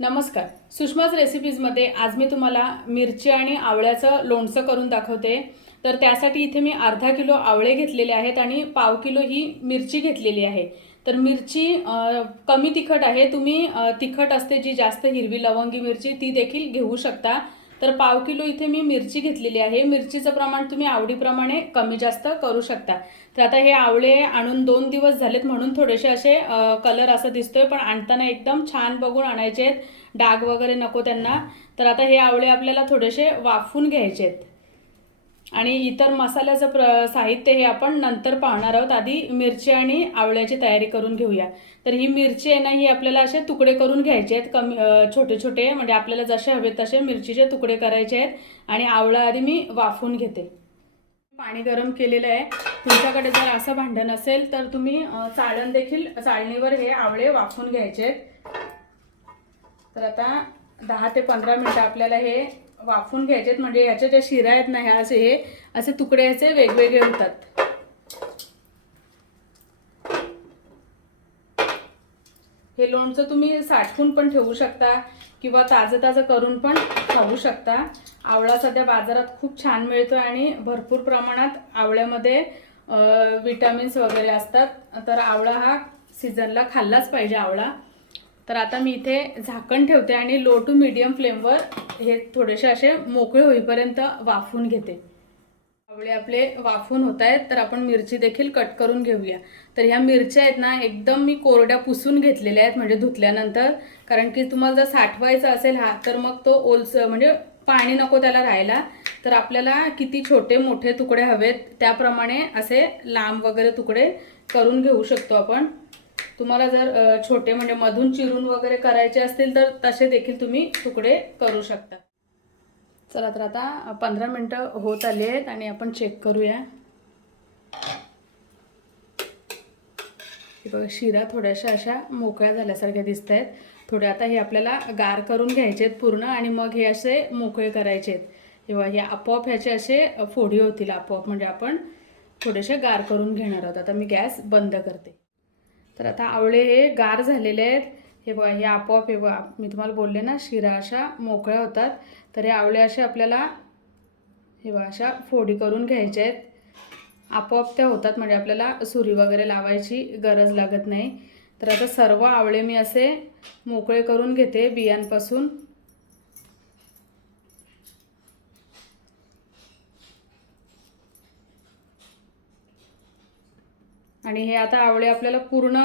नमस्कार. सुषमाच रेसिपीजमध्ये आज मी तुम्हाला मिरची आणि आवळ्याचं लोणचं करून दाखवते. तर त्यासाठी इथे मी अर्धा किलो आवळे घेतलेले आहेत आणि पाव किलो ही मिरची घेतलेली आहे. तर मिरची कमी तिखट आहे. तुम्ही तिखट असते जी जास्त हिरवी लवंगी मिरची ती देखील घेऊ शकता. तर पाव किलो इथे मी मिरची घेतलेली आहे. मिरचीचं प्रमाण तुम्ही आवडीप्रमाणे कमी जास्त करू शकता. तर आता हे आवळे आणून दोन दिवस झालेत म्हणून थोडेसे असे कलर असं दिसतोय पण आणताना एकदम छान बघून आणायचे आहेत डाग वगैरे नको त्यांना. तर आता हे आवळे आपल्याला थोडेसे वाफून घ्यायचे आहेत आणि इतर मसाल्याचं प्र साहित्य हे आपण नंतर पाहणार आहोत. आधी मिरची आणि आवळ्याची तयारी करून घेऊया. तर ही मिरची आहे ना ही आपल्याला असे तुकडे करून घ्यायचे आहेत. कमी छोटे छोटे म्हणजे आपल्याला जसे हवे तसे मिरचीचे तुकडे करायचे आहेत. आणि आवळा आधी मी वाफून घेते. पाणी गरम केलेलं आहे. तुमच्याकडे जर असं भांडण असेल तर तुम्ही चाळण देखील चाळणीवर हे आवळे वाफून घ्यायचे आहेत. तर आता दहा ते पंधरा मिनटं आपल्याला हे वाफून घ्यायचे म्हणजे ह्याच्या ज्या शिरा आहेत ना ह्या असे हे असे तुकडे ह्याचे वेगवेगळे होतात. हे लोणचं तुम्ही साठवून पण ठेवू शकता किंवा ताजं ताजं करून पण खाऊ शकता. आवळा सध्या बाजारात खूप छान मिळतो आणि भरपूर प्रमाणात आवळ्यामध्ये विटॅमिन्स वगैरे असतात. तर आवळा हा सीझनला खाल्लाच पाहिजे आवळा. तर आता मी इथे झाकण ठेवते आणि लो टू मीडियम फ्लेमवर हे थोडेसे असे मोकळे होईपर्यंत वाफून घेते. आवळे आपले वाफून होत आहेत तर आपण मिरची देखील कट करून घेऊया. तर ह्या मिरच्या आहेत ना एकदम मी कोरड्या पुसून घेतलेल्या आहेत म्हणजे धुतल्यानंतर. कारण की तुम्हाला जर साठवायचा असेल हा तर मग तो ओलस म्हणजे पाणी नको त्याला राहायला. तर आपल्याला किती छोटे मोठे तुकडे हवेत त्याप्रमाणे असे लांब वगैरे तुकडे करून घेऊ शकतो आपण. तुम्हाला जर छोटे म्हणजे मधून चिरून वगैरे करायचे असतील तर तसे देखील तुम्ही तुकडे करू शकता. चला तर आता पंधरा मिनटं होत आली आहेत आणि आपण चेक करूया. बघा शिरा थोड्याशा अशा मोकळ्या झाल्यासारख्या दिसत आहेत थोड्या आता हे आपल्याला गार करून घ्यायचे आहेत पूर्ण आणि मग हे असे मोकळे करायचे आहेत. किंवा हे आपोआप ह्याचे असे फोडी होतील आपोआप. म्हणजे आपण थोडेसे गार करून घेणार आहोत. आता मी गॅस बंद करते. तर आता आवळे हे गार झालेले आहेत. हे बघा हे आपोआप हे बघा मी तुम्हाला बोलले ना शिरा अशा मोकळ्या होतात. तर हे आवळे असे आपल्याला हे बघा अशा फोडी करून घ्यायच्या आहेत. आपोआप त्या होतात म्हणजे आपल्याला सुरी वगैरे लावायची गरज लागत नाही. तर आता सर्व आवळे मी असे मोकळे करून घेते बियांपासून. आणि हे आता आवळे आपल्याला पूर्ण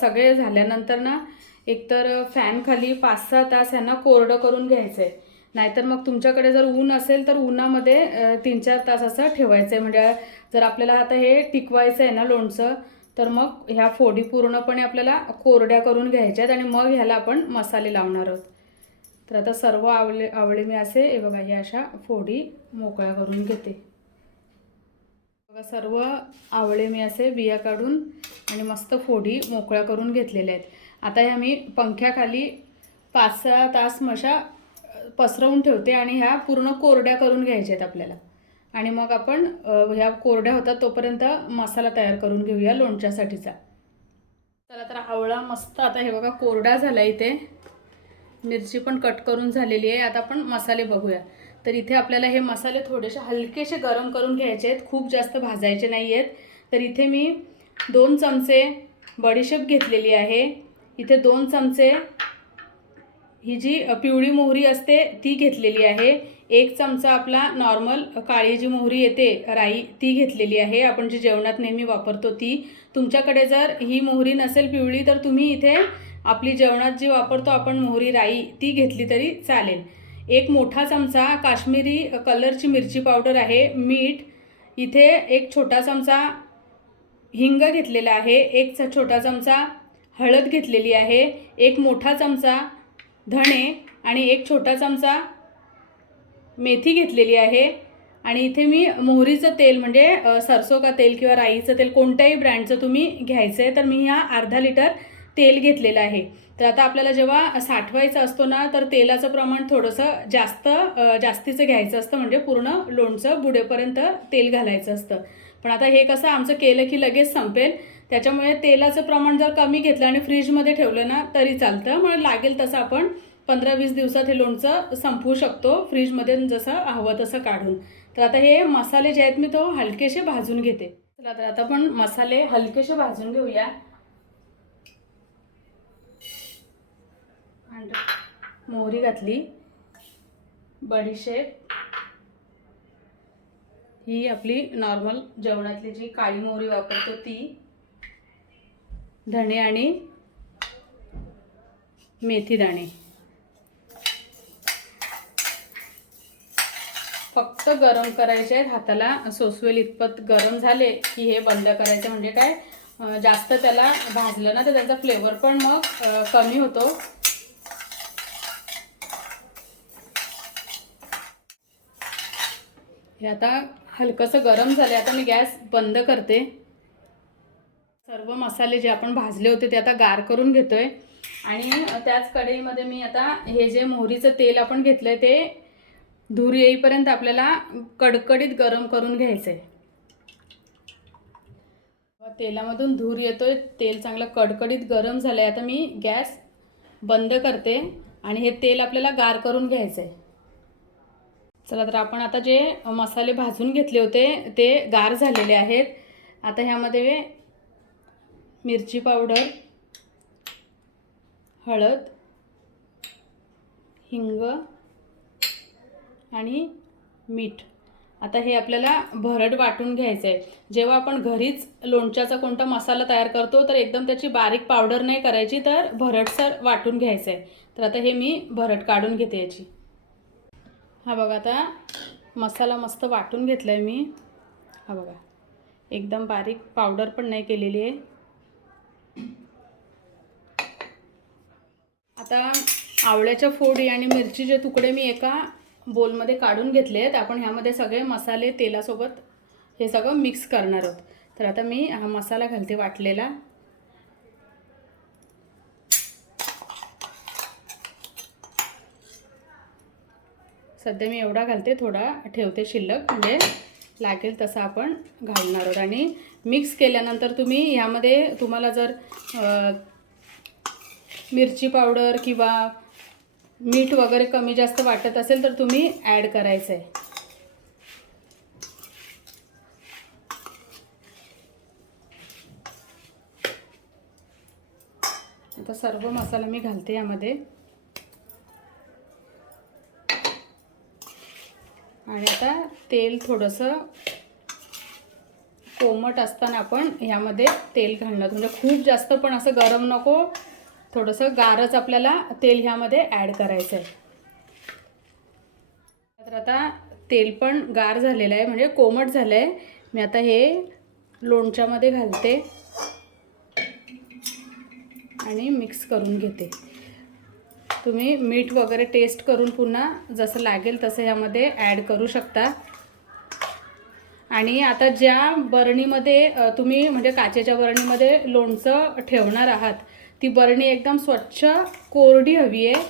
सगळे झाल्यानंतर ना एकतर फॅन खाली पाच सहा तास ह्यांना कोरडं करून घ्यायचं आहे नाहीतर मग तुमच्याकडे जर ऊन असेल तर उन्हामध्ये तीन चार तास असं ठेवायचं आहे म्हणजे जर आपल्याला आता हे टिकवायचं आहे ना लोणचं तर मग ह्या फोडी पूर्णपणे आपल्याला कोरड्या करून घ्यायच्या आहेत आणि मग ह्याला आपण मसाले लावणार आहोत. तर आता सर्व आवले आवळे मी असे हे बघा या अशा फोडी मोकळ्या करून घेते. बघा सर्व आवळे मी असे बिया काढून आणि मस्त फोडी मोकळ्या करून घेतलेल्या आहेत. आता ह्या मी पंख्याखाली पाच सहा तास मशा पसरवून ठेवते आणि ह्या पूर्ण कोरड्या करून घ्यायच्या आहेत आपल्याला. आणि मग आपण ह्या कोरड्या होतात तोपर्यंत मसाला तयार करून घेऊया लोणच्यासाठीचा. चला तर आवळा मस्त आता हे बघा कोरडा झाला इथे. मिरची पण कट करून झालेली आहे. आता आपण मसाले बघूया. तर इथे आपल्याला हे मसाले थोडेसे हलकेसे गरम करून घ्यायचे आहेत. खूप जास्त भाजायचे नाही आहेत. तर इथे मी दोन चमचे बडीशेप घेतलेली आहे. इथे दोन चमचे ही जी पिवळी मोहरी असते ती घेतलेली आहे. एक चमचा आपला नॉर्मल काळी जी मोहरी येते राई ती घेतलेली आहे. आपण जी जेवणात नेहमी वापरतो ती. तुमच्याकडे जर ही मोहरी नसेल पिवळी तर तुम्ही इथे आपली जेवणात जी वापरतो आपण मोहरी राई ती घेतली तरी चालेल. एक मोठा चमचा काश्मीरी कलरची मिरची पावडर आहे मीठ. इथे एक छोटा चमचा हिंग घेतलेला आहे एक च- छोटा चमचा हळद घेतलेली आहे एक मोठा चमचा धणे आणि एक छोटा चमचा मेथी घेतलेली आहे. आणि इथे मी मोहरीचं तेल म्हणजे सरसो का तेल किंवा राईचं तेल कोणत्याही ब्रँडचं तुम्ही घ्यायचं आहे तर मी ह्या अर्धा लिटर तेल घेतलेलं आहे. तर आता आपल्याला जेव्हा साठवायचं असतो ना तर तेलाचं प्रमाण थोडंसं जास्त जास्तीचं घ्यायचं असतं. म्हणजे पूर्ण लोणचं बुडेपर्यंत तेल घालायचं असतं. पण आता हे कसं आमचं केलं की लगेच संपेल. त्याच्यामुळे तेलाचं प्रमाण जर कमी घेतलं आणि फ्रीजमध्ये ठेवलं ना तरी चालतं. मग लागेल तसं आपण पंधरा वीस दिवसात हे लोणचं संपवू शकतो फ्रीजमध्ये जसं हवं तसं काढून. तर आता हे मसाले जे आहेत मी तो हलकेसे भाजून घेते. चला तर आता आपण मसाले हलकेसे भाजून घेऊया. आणि मोहरी घातली. बडीशेप. ही आपली नॉर्मल जेवणातली जी काळी मोहरी वापरतो ती. धणे आणि मेथी दाणे. फक्त गरम करायचे आहेत. हाताला सोसवेल इतपत गरम झाले की हे बंद करायचं. म्हणजे काय जास्त त्याला भाजलं ना तर त्याचा फ्लेवर पण मग कमी होतो. हे आता हलकंसं गरम झाले आता मी गॅस बंद करते. सर्व मसाले जे आपण भाजले होते ते आता गार करून घेतो आहे आणि त्याच कढईमध्ये मी आता हे जे मोहरीचं तेल आपण घेतलं आहे ते धूर येईपर्यंत आपल्याला कडकडीत गरम करून घ्यायचं आहे तेलामधून धूर येतोय. तेल चांगलं कडकडीत गरम झालं आहे आता मी गॅस बंद करते आणि हे तेल आपल्याला गार करून घ्यायचं आहे चला तर आपण आता जे मसाले भाजून घेतले होते ते गार झालेले आहेत. आता ह्यामध्ये मिरची पावडर हळद हिंग आणि मीठ. आता हे आपल्याला भरड वाटून घ्यायचं आहे जेव्हा आपण घरीच लोणच्याचा कोणता मसाला तयार करतो तर एकदम त्याची बारीक पावडर नाही करायची तर भरडसर वाटून घ्यायचं आहे तर आता हे मी भरड काढून घेते याची. हा बघा आता मसाला मस्त वाटून घेतला आहे मी. हा बघा. एकदम बारीक पावडर पण नाही केलेली आहे. आता आवळ्याच्या फोडी आणि मिरचीचे तुकडे मी एका बोलमध्ये काढून घेतले आहेत. आपण ह्यामध्ये सगळे मसाले तेलासोबत हे सगळं मिक्स करणार आहोत. तर आता मी हा मसाला घालते वाटलेला. सध्या मी एवढा घालते थोडा ठेवते शिल्लक. म्हणजे लागेल तसा आपण घालणार आहोत. आणि मिक्स केल्यानंतर तुम्ही ह्यामध्ये तुम्हाला जर मिरची पावडर किंवा मीठ वगैरे कमी जास्त वाटत असेल तर तुम्ही ॲड करायचं आहे आता सर्व मसाला मी घालते यामध्ये. आणि आता तेल थोडंसं कोमट असताना आपण ह्यामध्ये तेल घालणार. म्हणजे खूप जास्त पण असं गरम नको थोडंसं गारच आपल्याला तेल ह्यामध्ये ॲड करायचं आहे तर आता तेल पण गार झालेलं आहे म्हणजे कोमट झालं आहे मी आता हे लोणच्यामध्ये घालते आणि मिक्स करून घेते. तुम्ही मीठ वगैरे टेस्ट करून पुन्हा जसं लागेल तसं ह्यामध्ये ॲड करू शकता. आणि आता ज्या बरणीमध्ये तुम्ही म्हणजे काचेच्या बरणीमध्ये लोणचं ठेवणार आहात ती बरणी एकदम स्वच्छ कोरडी हवी आहे.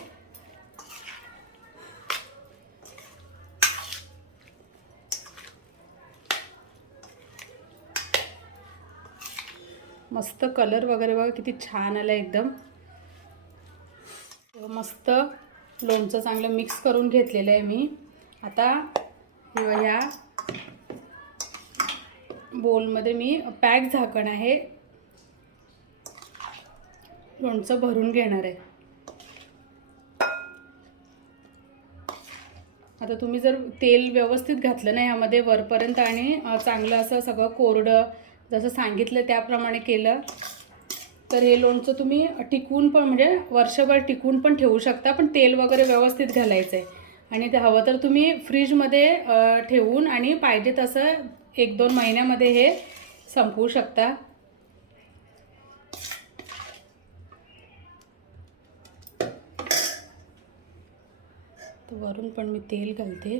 मस्त कलर वगैरे बघा किती छान आला एकदम. मस्त लोणचं चांगलं मिक्स करून घेतलेलं आहे मी. आता ह्या बोलमध्ये मी पॅक झाकण आहे. लोणचं भरून घेणार आहे. आता तुम्ही जर तेल व्यवस्थित घातलं ना ह्यामध्ये वरपर्यंत आणि चांगलं असं सगळं कोरडं जसं सांगितलं त्याप्रमाणे केलं तर हे लोणचं तुम्ही टिकवून पण म्हणजे वर्षभर टिकवून पण ठेवू शकता पण तेल वगैरे व्यवस्थित घालायचं आहे आणि ते हवं तर तुम्ही फ्रीजमध्ये ठेवून आणि पाहिजे तसं एक दोन महिन्यामध्ये हे संपवू शकता. तर वरून पण मी तेल घालते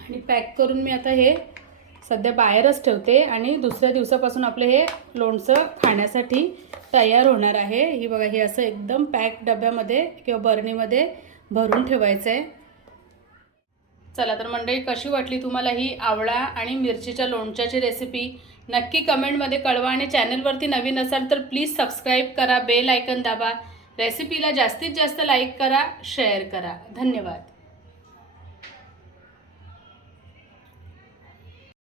आणि पॅक करून मी आता हे सध्या बाहेरच ठेवते आणि दुसऱ्या दिवसापासून आपलं हे लोणचं खाण्यासाठी तयार होणार आहे. ही बघा हे असं एकदम पॅक डब्यामध्ये किंवा बरणीमध्ये भरून ठेवायचं आहे चला तर मंडळी कशी वाटली तुम्हाला ही आवळा आणि मिरचीच्या लोणच्याची रेसिपी नक्की कमेंटमध्ये कळवा आणि चॅनलवरती नवीन असाल तर प्लीज सबस्क्राईब करा बेल आयकन दाबा. रेसिपीला जास्तीत जास्त लाईक करा शेअर करा. धन्यवाद.